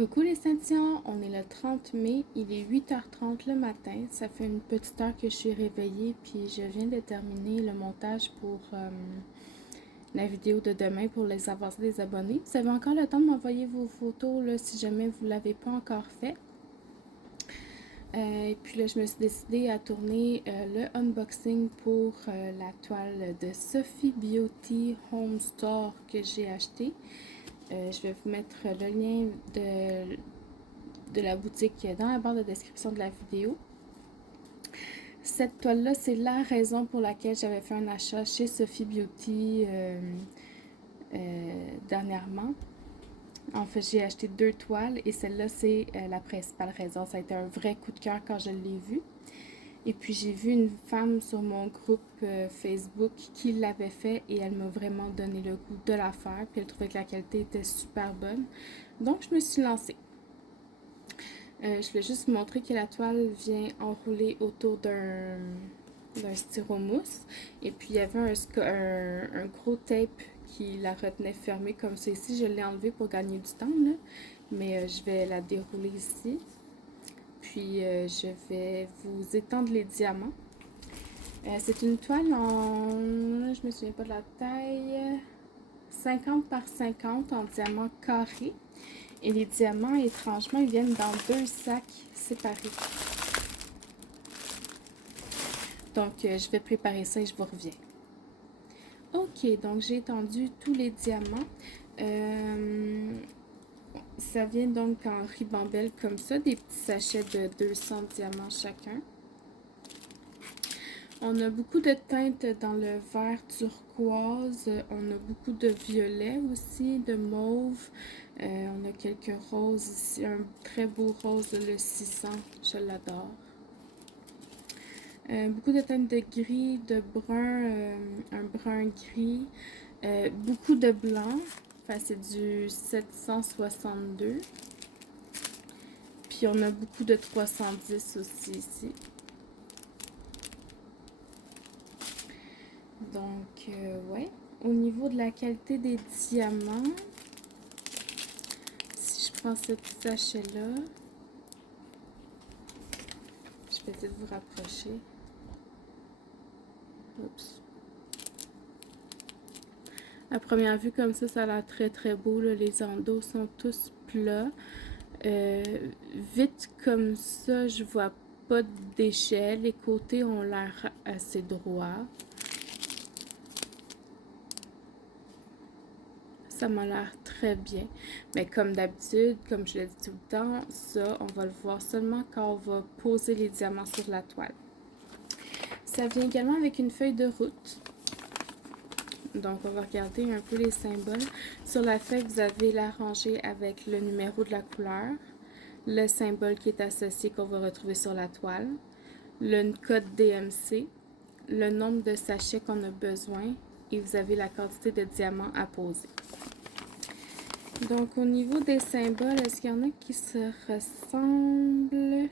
Coucou les scintillants, on est le 30 mai, il est 8h30 le matin, ça fait une petite heure que je suis réveillée puis je viens de terminer le montage pour la vidéo de demain pour les avancées des abonnés. Vous avez encore le temps de m'envoyer vos photos là, si jamais vous ne l'avez pas encore fait. Et puis là, je me suis décidée à tourner le unboxing pour la toile de Sophie Beauty Home Store que j'ai acheté. Je vais vous mettre le lien de la boutique dans la barre de description de la vidéo. Cette toile-là, c'est la raison pour laquelle j'avais fait un achat chez Sophie Beauty dernièrement. En fait, j'ai acheté 2 toiles et celle-là, c'est la principale raison. Ça a été un vrai coup de cœur quand je l'ai vue. Et puis, j'ai vu une femme sur mon groupe Facebook qui l'avait fait et elle m'a vraiment donné le goût de la faire. Puis, elle trouvait que la qualité était super bonne. Donc, je me suis lancée. Je voulais juste vous montrer que la toile vient enroulée autour d'un styromousse. Et puis, il y avait un gros tape qui la retenait fermée comme ça ici. Je l'ai enlevé pour gagner du temps, là. Mais je vais la dérouler ici. Puis, je vais vous étendre les diamants. C'est une toile en... je me souviens pas de la taille... 50 par 50 en diamant carré. Et les diamants, étrangement, ils viennent dans 2 sacs séparés. Donc, je vais préparer ça et je vous reviens. Ok, donc j'ai étendu tous les diamants. Ça vient donc en ribambelle comme ça, des petits sachets de 200 diamants chacun. On a beaucoup de teintes dans le vert turquoise, on a beaucoup de violet aussi, de mauve, on a quelques roses ici, un très beau rose, le 600, je l'adore. Beaucoup de teintes de gris, de brun, un brun gris, beaucoup de blanc, enfin c'est du 762, puis on a beaucoup de 310 aussi ici. Donc, ouais. Au niveau de la qualité des diamants, si je prends ce petit sachet-là, je vais essayer de vous rapprocher. Oups. À première vue, comme ça a l'air très très beau, là. Les endos sont tous plats. Vite comme ça, je vois pas d'échelle. Les côtés ont l'air assez droits. Ça m'a l'air très bien. Mais comme d'habitude, comme je le dis tout le temps, ça, on va le voir seulement quand on va poser les diamants sur la toile. Ça vient également avec une feuille de route. Donc, on va regarder un peu les symboles. Sur la feuille, vous avez la rangée avec le numéro de la couleur, le symbole qui est associé qu'on va retrouver sur la toile, le code DMC, le nombre de sachets qu'on a besoin et vous avez la quantité de diamants à poser. Donc, au niveau des symboles, est-ce qu'il y en a qui se ressemblent?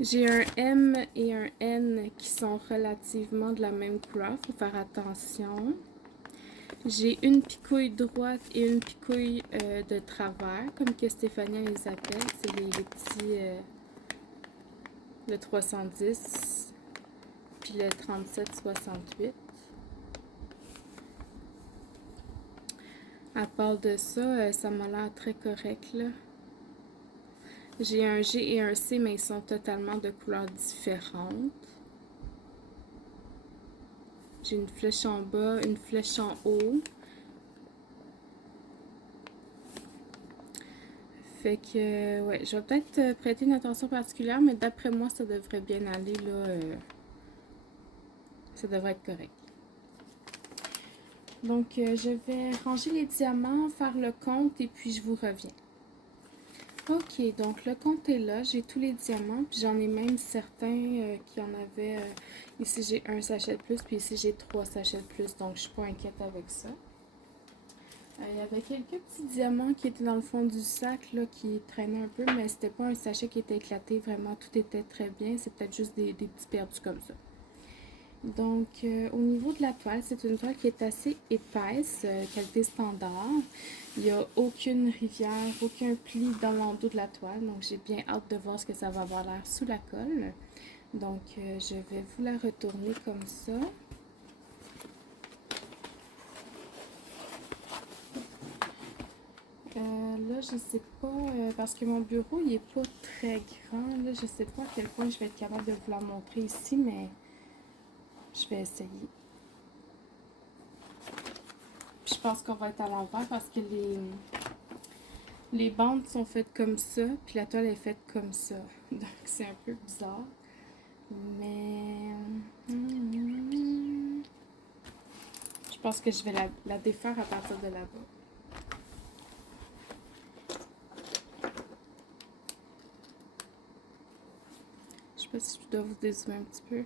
J'ai un M et un N qui sont relativement de la même couleur, il faut faire attention. J'ai une picouille droite et une picouille de travers, comme que Stéphanie les appelle. C'est les petits, le 310, puis le 3768. À part de ça, ça m'a l'air très correct, là. J'ai un G et un C, mais ils sont totalement de couleurs différentes. J'ai une flèche en bas, une flèche en haut. Fait que, ouais, je vais peut-être prêter une attention particulière, mais d'après moi, ça devrait bien aller, là. Ça devrait être correct. Donc, je vais ranger les diamants, faire le compte, et puis je vous reviens. Ok, donc le compte est là. J'ai tous les diamants. Puis j'en ai même certains qui en avaient. Ici, j'ai un sachet de plus. Puis ici, j'ai 3 sachets de plus. Donc, je suis pas inquiète avec ça. Il y avait quelques petits diamants qui étaient dans le fond du sac là, qui traînaient un peu. Mais c'était pas un sachet qui était éclaté. Vraiment, tout était très bien. C'est peut-être juste des petits perdus comme ça. Donc, au niveau de la toile, c'est une toile qui est assez épaisse, qualité standard. Il n'y a aucune rivière, aucun pli dans l'endos de la toile. Donc, j'ai bien hâte de voir ce que ça va avoir l'air sous la colle. Donc, je vais vous la retourner comme ça. Là, je sais pas, parce que mon bureau, il est pas très grand. Là, je sais pas à quel point je vais être capable de vous la montrer ici, mais je vais essayer. Puis je pense qu'on va être à l'envers parce que les bandes sont faites comme ça, puis la toile est faite comme ça. Donc c'est un peu bizarre. Mais je pense que je vais la défaire à partir de là-bas. Je sais pas si je dois vous dézoomer un petit peu.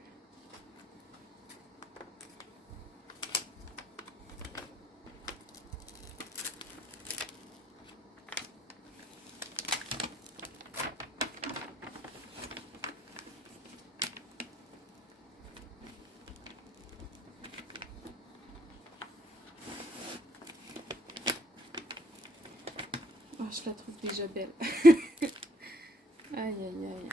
Oh, je la trouve déjà belle. Aïe, aïe, aïe.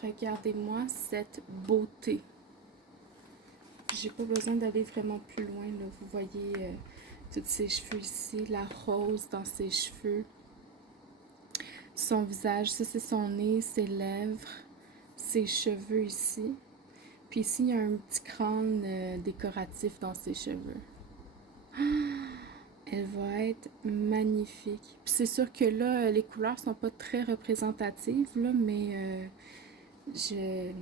Regardez-moi cette beauté. J'ai pas besoin d'aller vraiment plus loin. Là. Vous voyez tous ses cheveux ici, la rose dans ses cheveux, son visage, ça c'est son nez, ses lèvres, ses cheveux ici. Puis ici, il y a un petit crâne décoratif dans ses cheveux. Elle va être magnifique. Puis c'est sûr que là, les couleurs sont pas très représentatives, là, mais je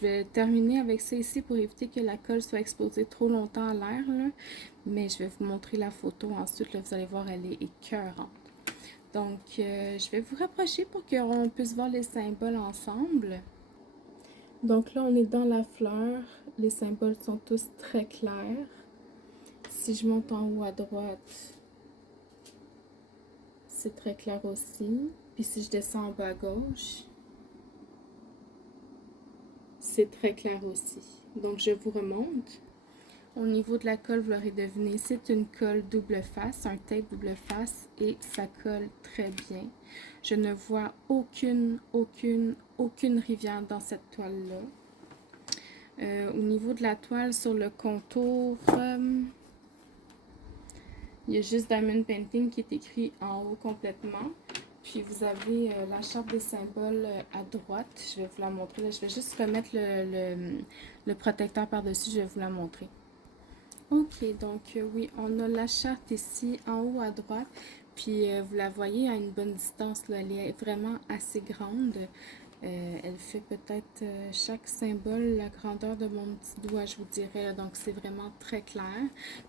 vais terminer avec ça ici pour éviter que la colle soit exposée trop longtemps à l'air. Mais je vais vous montrer la photo ensuite. Là, vous allez voir, elle est écœurante. Donc, je vais vous rapprocher pour qu'on puisse voir les symboles ensemble. Donc là, on est dans la fleur. Les symboles sont tous très clairs. Si je monte en haut à droite, c'est très clair aussi. Puis si je descends en bas à gauche, c'est très clair aussi. Donc je vous remonte. Au niveau de la colle, vous l'aurez deviné, c'est une colle double face, un tape double face et ça colle très bien. Je ne vois aucune rivière dans cette toile-là. Au niveau de la toile, sur le contour, il y a juste Diamond Painting qui est écrit en haut complètement. Puis vous avez la charte des symboles à droite. Je vais vous la montrer. Là, je vais juste remettre le protecteur par-dessus. Je vais vous la montrer. Ok, donc oui, on a la charte ici en haut à droite. Puis vous la voyez à une bonne distance. Là, elle est vraiment assez grande. Elle fait peut-être chaque symbole la grandeur de mon petit doigt, je vous dirais. Donc, c'est vraiment très clair.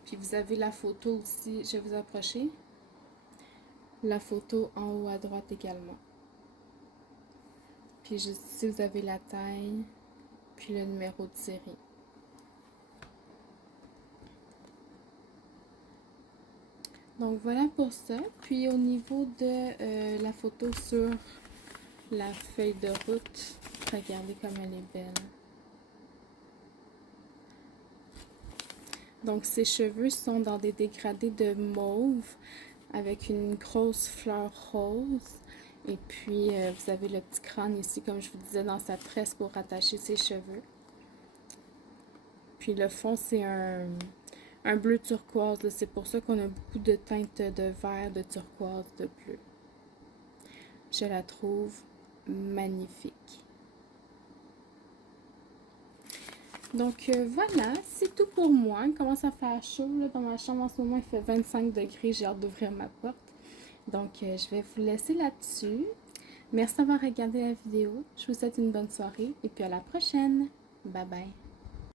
Puis, vous avez la photo aussi. Je vais vous approcher. La photo en haut à droite également. Puis, juste ici, vous avez la taille. Puis, le numéro de série. Donc, voilà pour ça. Puis, au niveau de la photo sur la feuille de route, regardez comme elle est belle. Donc, ses cheveux sont dans des dégradés de mauve avec une grosse fleur rose. Et puis, vous avez le petit crâne ici, comme je vous disais, dans sa tresse pour attacher ses cheveux. Puis, le fond, c'est un bleu turquoise. C'est pour ça qu'on a beaucoup de teintes de vert, de turquoise, de bleu. Je la trouve magnifique. Donc voilà, c'est tout pour moi. Il commence à faire chaud là, dans ma chambre en ce moment. Il fait 25 degrés. J'ai hâte d'ouvrir ma porte. Donc je vais vous laisser là-dessus. Merci d'avoir regardé la vidéo. Je vous souhaite une bonne soirée et puis à la prochaine. Bye bye.